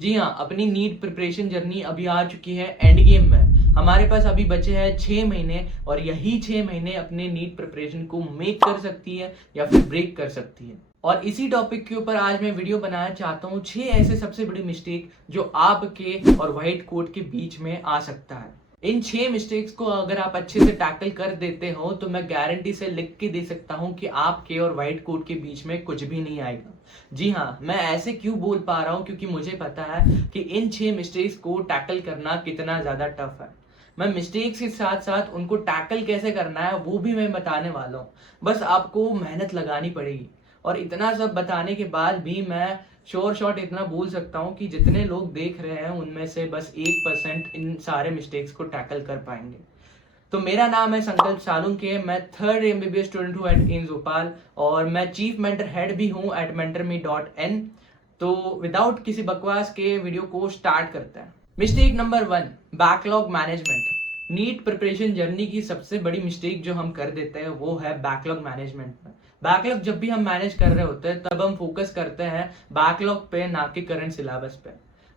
जी हाँ, अपनी NEET preparation journey अभी आ चुकी है एंड गेम में। हमारे पास अभी बचे हैं 6 महीने और यही 6 महीने अपने नीट प्रिपरेशन को मेक कर सकती है या फिर ब्रेक कर सकती है। और इसी टॉपिक के ऊपर आज मैं वीडियो बनाना चाहता हूँ 6 ऐसे सबसे बड़ी मिस्टेक जो आपके और व्हाइट कोट के बीच में आ सकता है। इन 6 मिस्टेक्स को अगर आप अच्छे से टैकल कर देते हो तो मैं गारंटी से लिख के दे सकता हूँ कि आपके और व्हाइट कोट के बीच में कुछ भी नहीं आएगा। जी हाँ, मैं ऐसे क्यों बोल पा रहा हूँ क्योंकि मुझे पता है कि इन 6 मिस्टेक्स को टैकल करना कितना ज़्यादा टफ है। मैं मिस्टेक्स के साथ साथ उनको टैकल कैसे करना है वो भी मैं बताने वाला हूँ। बस आपको मेहनत लगानी पड़ेगी। और इतना सब बताने के बाद भी मैं श्योर शॉट इतना बोल सकता हूँ कि जितने लोग देख रहे हैं उनमें से बस 1% इन सारे मिस्टेक्स को टैकल कर पाएंगे। तो मेरा नाम है संकल्प सालुंके, मैं थर्ड एमबीबीएस स्टूडेंट हूँ एट एम्स भोपाल और मैं चीफ मेंटर हेड भी हूँ एट mentorme.in। तो विदाउट किसी बकवास के वीडियो को स्टार्ट करते हैं। Mistake number 1, backlog management. NEET preparation journey की सबसे बड़ी मिस्टेक जो हम कर देते हैं वो है बैकलॉग मैनेजमेंट में। बैकलॉग जब भी हम मैनेज कर रहे होते हैं तब हम फोकस करते हैं बैकलॉग पे, ना कि करंट सिलेबस पे।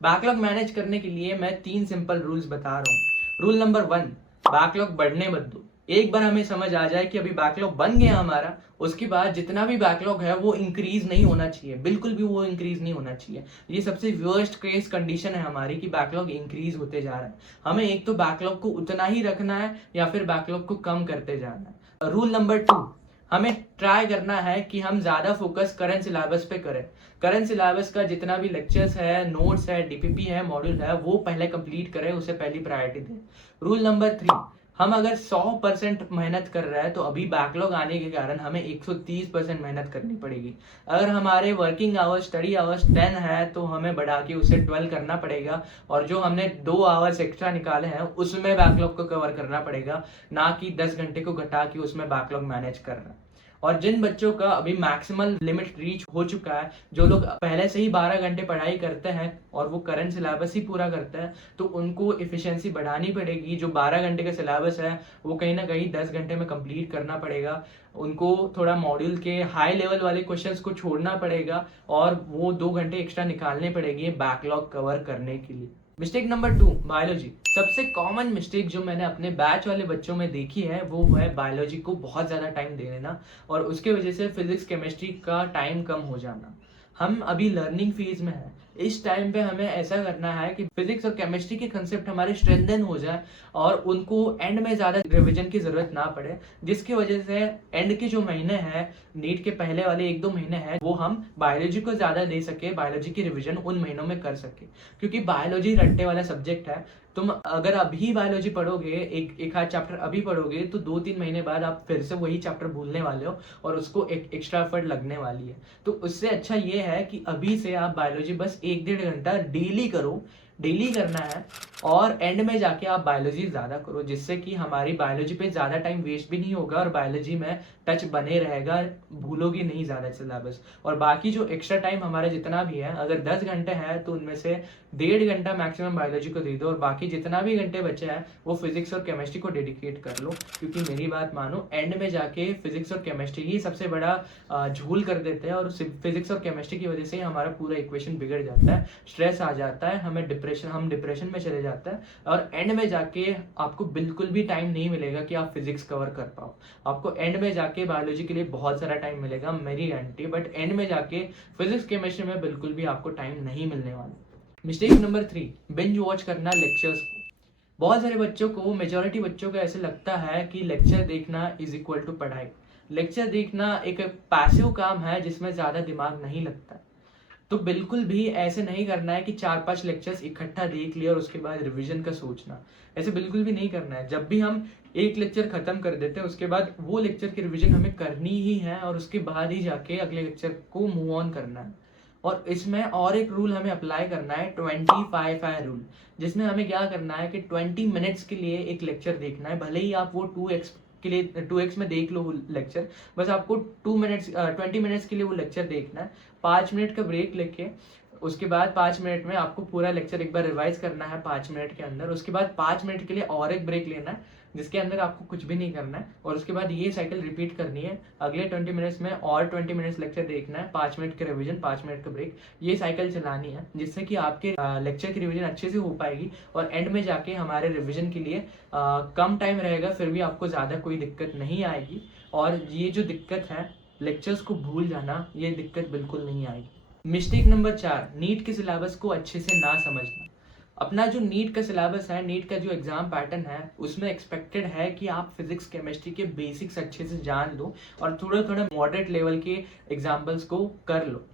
बैकलॉग मैनेज करने के लिए मैं 3 सिंपल रूल्स बता रहा हूँ। रूल नंबर 1, बैकलॉग बढ़ने मत दो। एक बार हमें समझ आ जाए कि अभी बैकलॉग बन गया हमारा, उसके बाद जितना भी बैकलॉग है वो इंक्रीज नहीं होना चाहिए, बिल्कुल भी वो इंक्रीज नहीं होना चाहिए। ये सबसे वर्स्ट केस कंडीशन है हमारी कि बैकलॉग इंक्रीज होते जा रहा है। हमें एक तो बैकलॉग को उतना ही रखना है या फिर बैकलॉग को कम करते जाना है। रूल नंबर 2, हमें ट्राई करना है कि हम ज्यादा फोकस करंट सिलेबस पे करें। करंट सिलेबस का जितना भी लेक्चर्स है, नोट्स है, डीपीपी है, मॉड्यूल है, वो पहले कंप्लीट करें, उसे पहली प्रायोरिटी दें। रूल नंबर 3, हम अगर 100% मेहनत कर रहे हैं तो अभी बैकलॉग आने के कारण हमें 130% मेहनत करनी पड़ेगी। अगर हमारे वर्किंग आवर्स, स्टडी आवर्स 10 है तो हमें बढ़ा के उसे 12 करना पड़ेगा और जो हमने 2 आवर्स एक्स्ट्रा निकाले हैं उसमें बैकलॉग को कवर करना पड़ेगा, ना कि 10 घंटे को घटा के उसमें बैकलॉग मैनेज करना। और जिन बच्चों का अभी मैक्सिमल लिमिट रीच हो चुका है, जो लोग पहले से ही 12 घंटे पढ़ाई करते हैं और वो करंट सिलेबस ही पूरा करते हैं, तो उनको एफिशिएंसी बढ़ानी पड़ेगी। जो 12 घंटे का सिलेबस है वो कहीं ना कहीं 10 घंटे में कंप्लीट करना पड़ेगा। उनको थोड़ा मॉड्यूल के हाई लेवल वाले क्वेश्चंस को छोड़ना पड़ेगा और वो 2 घंटे एक्स्ट्रा निकालने पड़ेंगे बैकलॉग कवर करने के लिए। Mistake number 2, biology. सबसे कॉमन मिस्टेक जो मैंने अपने बैच वाले बच्चों में देखी है वो है बायोलॉजी को बहुत ज़्यादा टाइम दे देना और उसके वजह से फिजिक्स केमिस्ट्री का टाइम कम हो जाना। हम अभी लर्निंग फेज में है, इस टाइम पे हमें ऐसा करना है कि फिजिक्स और केमिस्ट्री के कंसेप्ट हमारे स्ट्रेंथन हो जाए और उनको एंड में ज़्यादा रिवीजन की ज़रूरत ना पड़े, जिसकी वजह से एंड के जो महीने हैं, नीट के पहले वाले 1-2 महीने हैं, वो हम बायोलॉजी को ज़्यादा दे सके, बायोलॉजी की रिवीजन उन महीनों में कर सके। क्योंकि बायोलॉजी रट्टे वाला सब्जेक्ट है। तुम अगर अभी बायोलॉजी पढ़ोगे, एक आध चैप्टर अभी पढ़ोगे तो 2-3 महीने बाद आप फिर से वही चैप्टर भूलने वाले हो और उसको एक एक्स्ट्रा एफर्ट लगने वाली है। तो उससे अच्छा ये है कि अभी से आप बायोलॉजी बस 1-1.5 घंटा डेली करो, डेली करना है और एंड में जाके आप बायोलॉजी ज़्यादा करो, जिससे कि हमारी बायोलॉजी पे ज़्यादा टाइम वेस्ट भी नहीं होगा और बायोलॉजी में टच बने रहेगा, भूलोगे नहीं ज़्यादा सिलेबस। और बाकी जो एक्स्ट्रा टाइम हमारा जितना भी है, अगर 10 घंटे है तो उनमें से 1.5 घंटा मैक्सिमम बायोलॉजी को दे दो और बाकी जितना भी घंटे बचे हैं वो फिजिक्स और केमिस्ट्री को डेडिकेट कर लो। क्योंकि मेरी बात मानो, एंड में जाके फिजिक्स और केमिस्ट्री ही सबसे बड़ा झूल कर देते हैं और फिजिक्स और केमिस्ट्री की वजह से हमारा पूरा इक्वेशन बिगड़ जाता है, स्ट्रेस आ जाता है, हम डिप्रेशन में चले जाते हैं और एंड में जाके आपको बिल्कुल भी टाइम नहीं मिलेगा कि आप फिजिक्स कवर कर पाओ। आपको एंड में जाके बायोलॉजी के लिए बहुत सारा टाइम मिलेगा, मेरी गारंटी, बट एंड में जाके फिजिक्स केमिस्ट्री में बिल्कुल भी आपको टाइम नहीं मिलने वाला। मिस्टेक नंबर 3, बिंज वॉच करना लेक्चर्स को। बहुत सारे बच्चों को, मेजोरिटी बच्चों को ऐसे लगता है कि लेक्चर देखना इज इक्वल टू पढ़ाई। लेक्चर देखना एक पैसिव काम है जिसमें ज़्यादा दिमाग नहीं लगता। तो बिल्कुल भी ऐसे नहीं करना है कि 4-5 लेक्चर्स इकट्ठा देख लिए और उसके बाद रिवीजन का सोचना, ऐसे बिल्कुल भी नहीं करना है। जब भी हम एक लेक्चर खत्म कर देते हैं उसके बाद वो लेक्चर की रिवीजन हमें करनी ही है और उसके बाद ही जाके अगले लेक्चर को मूव ऑन करना है। और इसमें और एक रूल हमें अप्लाई करना है, 25-5 रूल, जिसमें हमें क्या करना है कि 20 मिनट्स के लिए एक लेक्चर देखना है। भले ही आप वो 2x के लिए 2x में देख लो वो लेक्चर, बस आपको 20 मिनट्स के लिए वो लेक्चर देखना है। 5 मिनट का ब्रेक लेके उसके बाद 5 मिनट में आपको पूरा लेक्चर एक बार रिवाइज करना है 5 मिनट के अंदर। उसके बाद 5 मिनट के लिए और एक ब्रेक लेना है, जिसके अंदर आपको कुछ भी नहीं करना है, और उसके बाद ये साइकिल रिपीट करनी है। अगले 20 मिनट्स में और 20 मिनट्स लेक्चर देखना है, 5 मिनट का रिवीजन, 5 मिनट का ब्रेक, ये साइकिल चलानी है, जिससे कि आपके लेक्चर की रिवीजन अच्छे से हो पाएगी और एंड में जाके हमारे रिवीजन के लिए कम टाइम रहेगा, फिर भी आपको ज़्यादा कोई दिक्कत नहीं आएगी। और ये जो दिक्कत है लेक्चर्स को भूल जाना, ये दिक्कत बिल्कुल नहीं आएगी। मिस्टेक नंबर 4, नीट के सिलेबस को अच्छे से ना समझना। अपना जो नीट का सिलेबस है, नीट का जो एग्जाम पैटर्न है, उसमें एक्सपेक्टेड है कि आप फिजिक्स केमिस्ट्री के बेसिक्स अच्छे से जान लो और थोड़ा थोड़ा मॉडरेट लेवल के एग्जाम्पल्स को कर लो।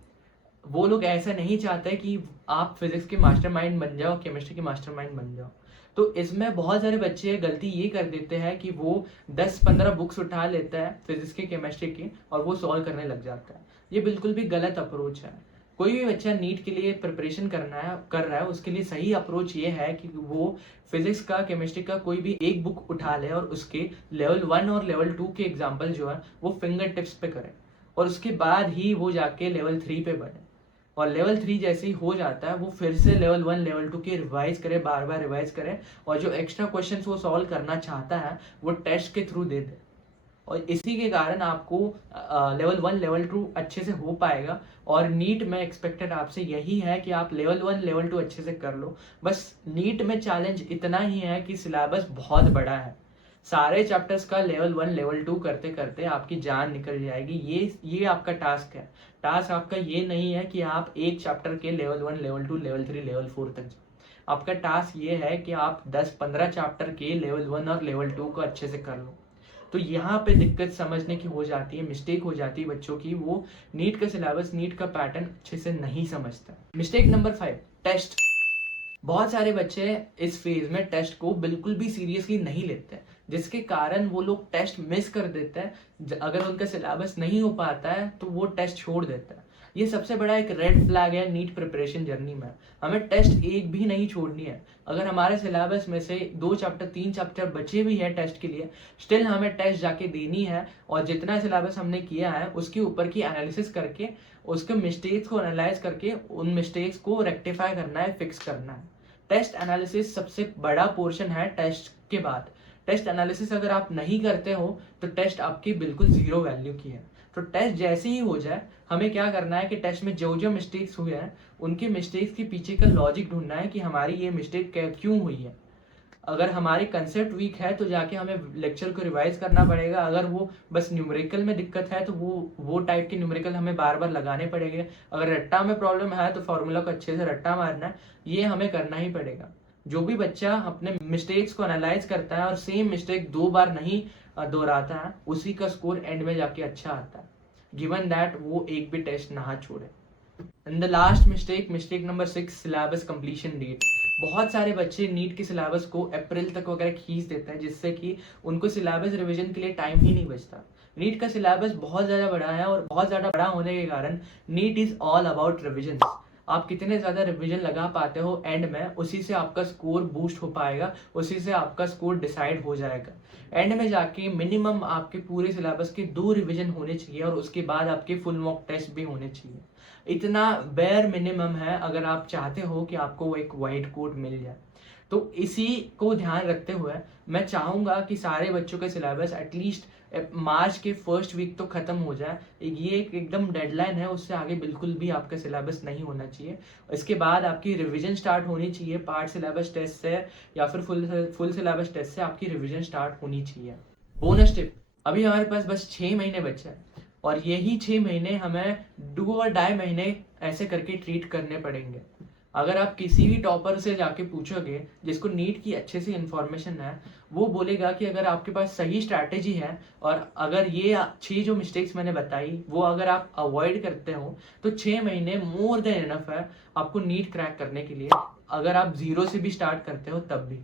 वो लोग ऐसा नहीं चाहते कि आप फिजिक्स के मास्टरमाइंड बन जाओ, केमिस्ट्री के मास्टरमाइंड बन जाओ। तो इसमें बहुत सारे बच्चे गलती ये कर देते हैं कि वो 10-15 बुक्स उठा लेता है फिजिक्स के, केमिस्ट्री की, और वो सॉल्व करने लग जाता है। ये बिल्कुल भी गलत अप्रोच है। कोई भी बच्चा नीट के लिए प्रिपरेशन कर रहा है, उसके लिए सही अप्रोच ये है कि वो फिजिक्स का, केमिस्ट्री का कोई भी एक बुक उठा ले और उसके लेवल 1 और लेवल 2 के एग्जाम्पल जो है वो फिंगर टिप्स पे करे, और उसके बाद ही वो जाके लेवल 3 पे बने। और लेवल 3 जैसे ही हो जाता है वो फिर से लेवल 1, लेवल 2 के रिवाइज करे, बार बार रिवाइज करे, और जो एक्स्ट्रा क्वेश्चन वो सॉल्व करना चाहता है वो टेस्ट के थ्रू दे दे। और इसी के कारण आपको लेवल 1, लेवल 2 अच्छे से हो पाएगा। और नीट में एक्सपेक्टेड आपसे यही है कि आप लेवल 1, लेवल 2 अच्छे से कर लो। बस नीट में चैलेंज इतना ही है कि सिलेबस बहुत बड़ा है। सारे चैप्टर्स का लेवल 1, लेवल 2 करते करते आपकी जान निकल जाएगी। ये आपका टास्क है। टास्क आपका ये नहीं है कि आप एक चैप्टर के लेवल 1, लेवल 2, लेवल 3, लेवल 4 तक जाओ। आपका टास्क ये है कि आप 10-15 चैप्टर के लेवल 1 और लेवल 2 को अच्छे से कर लो। तो यहाँ पे दिक्कत समझने की हो जाती है, मिस्टेक हो जाती है बच्चों की, वो नीट का सिलेबस, नीट का पैटर्न अच्छे से नहीं समझता। Mistake number 5, test. बहुत सारे बच्चे इस फेज में टेस्ट को बिल्कुल भी सीरियसली नहीं लेते, जिसके कारण वो लोग टेस्ट मिस कर देते हैं। अगर उनका सिलेबस नहीं हो पाता है तो वो टेस्ट छोड़ देता है। ये सबसे बड़ा एक रेड फ्लैग है नीट प्रिपरेशन जर्नी में। हमें टेस्ट एक भी नहीं छोड़नी है। अगर हमारे सिलेबस में से 2 चैप्टर, 3 चैप्टर बचे भी है टेस्ट के लिए, स्टिल हमें टेस्ट जाके देनी है, और जितना सिलेबस हमने किया है उसके ऊपर की एनालिसिस करके, उसके मिस्टेक्स को एनालाइज करके उन मिस्टेक्स को रेक्टिफाई करना है, फिक्स करना है। टेस्ट एनालिसिस सबसे बड़ा पोर्शन है टेस्ट के बाद। टेस्ट एनालिसिस अगर आप नहीं करते हो तो टेस्ट आपकी बिल्कुल जीरो वैल्यू की है। तो टेस्ट जैसे ही हो जाए, हमें क्या करना है कि टेस्ट में जो जो मिस्टेक्स हुए हैं उनके मिस्टेक्स के पीछे का लॉजिक ढूंढना है कि हमारी ये मिस्टेक क्यों हुई है। अगर हमारे कंसेप्ट वीक है तो जाके हमें लेक्चर को रिवाइज करना पड़ेगा। अगर वो बस न्यूमेरिकल में दिक्कत है तो वो टाइप के न्यूमेरिकल हमें बार बार लगाने पड़ेंगे। अगर रट्टा में प्रॉब्लम है तो फॉर्मूला को अच्छे से रट्टा मारना है, ये हमें करना ही पड़ेगा। जो भी बच्चा अपने मिस्टेक्स को एनालाइज करता है और सेम मिस्टेक 2 बार नहीं दोहराता है, उसी का स्कोर एंड में जाके अच्छा आता है, गिवन दैट वो एक भी टेस्ट ना छोड़े। And the last mistake number 6, syllabus completion date. बहुत सारे बच्चे नीट के सिलेबस को अप्रैल तक वगैरह खींच देते हैं, जिससे कि उनको सिलेबस रिवीजन के लिए टाइम ही नहीं बचता। नीट का सिलेबस बहुत ज़्यादा बड़ा है, और बहुत ज़्यादा बड़ा होने के कारण NEET is all about revision. आप कितने ज़्यादा रिवीजन लगा पाते हो एंड में, उसी से आपका स्कोर बूस्ट हो पाएगा, उसी से आपका स्कोर डिसाइड हो जाएगा। एंड में जाके मिनिमम आपके पूरे सिलेबस के 2 रिवीजन होने चाहिए, और उसके बाद आपके फुल मॉक टेस्ट भी होने चाहिए। इतना बेयर मिनिमम है अगर आप चाहते हो कि आपको एक वाइट कोट मिल जाए। तो इसी को ध्यान रखते हुए मैं चाहूँगा कि सारे बच्चों का सिलेबस एटलीस्ट मार्च के फर्स्ट वीक तो ख़त्म हो जाए। ये एक एकदम डेडलाइन है, उससे आगे बिल्कुल भी आपका सिलेबस नहीं होना चाहिए। इसके बाद आपकी रिवीजन स्टार्ट होनी चाहिए, पार्ट सिलेबस टेस्ट से या फिर फुल सिलेबस टेस्ट से आपकी रिवीजन स्टार्ट होनी चाहिए। बोनस टिप, अभी हमारे पास बस 6 महीने बचे हैं, और यही 6 महीने हमें 2 और 2.5 महीने ऐसे करके ट्रीट करने पड़ेंगे। अगर आप किसी भी टॉपर से जाके पूछोगे जिसको नीट की अच्छे से इन्फॉर्मेशन है, वो बोलेगा कि अगर आपके पास सही स्ट्रैटेजी है और अगर ये 6 जो मिस्टेक्स मैंने बताई वो अगर आप अवॉइड करते हो तो 6 महीने मोर देन इनफ है आपको नीट क्रैक करने के लिए, अगर आप 0 से भी स्टार्ट करते हो तब भी।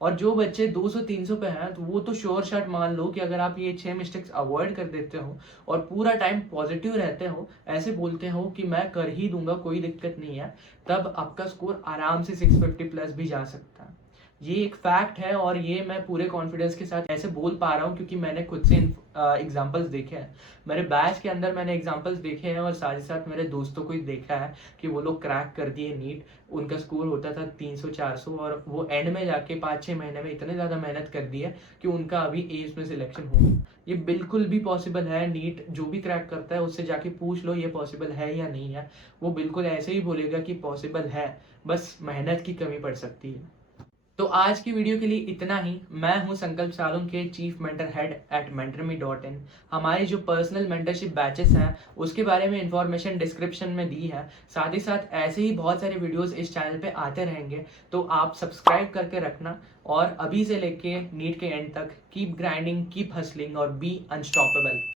और जो बच्चे 200-300 पे हैं तो वो तो श्योर शॉट मान लो कि अगर आप ये 6 मिस्टेक्स अवॉइड कर देते हो और पूरा टाइम पॉजिटिव रहते हो, ऐसे बोलते हो कि मैं कर ही दूंगा, कोई दिक्कत नहीं है, तब आपका स्कोर आराम से 650 प्लस भी जा सकता है। ये एक फैक्ट है, और ये मैं पूरे कॉन्फिडेंस के साथ ऐसे बोल पा रहा हूँ क्योंकि मैंने खुद से एग्जांपल्स देखे हैं, मेरे बैच के अंदर मैंने एग्जांपल्स देखे हैं और साथ ही साथ मेरे दोस्तों को ही देखा है कि वो लोग क्रैक कर दिए नीट। उनका स्कोर होता था 300-400 और वो एंड में जाके 5-6 महीने में इतने ज़्यादा मेहनत कर दी है कि उनका अभी एम्स में सिलेक्शन हो। ये बिल्कुल भी पॉसिबल है। नीट जो भी क्रैक करता है उससे जाके पूछ लो ये पॉसिबल है या नहीं है, वो बिल्कुल ऐसे ही बोलेगा कि पॉसिबल है, बस मेहनत की कमी पड़ सकती है। तो आज की वीडियो के लिए इतना ही। मैं हूं संकल्प Salunke, chief mentor head at mentorme.in। हमारी जो पर्सनल मेंटरशिप बैचेस हैं उसके बारे में इंफॉर्मेशन डिस्क्रिप्शन में दी है। साथ ही साथ ऐसे ही बहुत सारे वीडियोस इस चैनल पे आते रहेंगे, तो आप सब्सक्राइब करके रखना। और अभी से लेके नीट के एंड तक कीप ग्राइंडिंग, कीप हसलिंग और बी अनस्टॉपेबल।